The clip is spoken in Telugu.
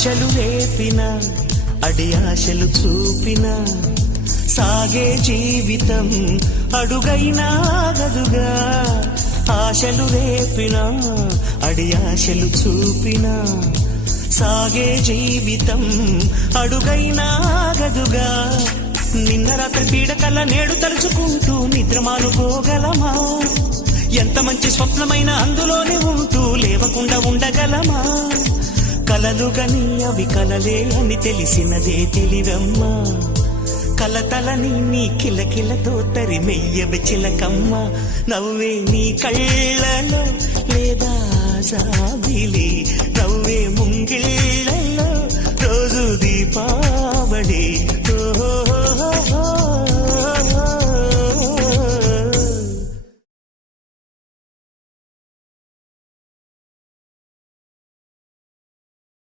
ఆశలు రేపిన అడి ఆశలు చూపిన సాగే జీవితం అడుగైనా గదుగా. ఆశలు రేపిన అడి ఆశలు చూపిన సాగే జీవితం అడుగైనా గదుగా. నిన్న రాత్రి పీడకల నేడు తలుచుకుంటూ నిద్రమానుకోగలమా? ఎంత మంచి స్వప్నమైన అందులోనే ఉంటూ లేవకుండా ఉండగలమా? కలలుగని అవి కలలే అని తెలిసినదే తెలివమ్మా. కలతలని నీ కిలకిలతో తరిమెయ్యవి చిలకమ్మ. నవ్వే నీ కళ్ళలో లేదా జాబిలి, నవ్వే ముంగిళ్ళ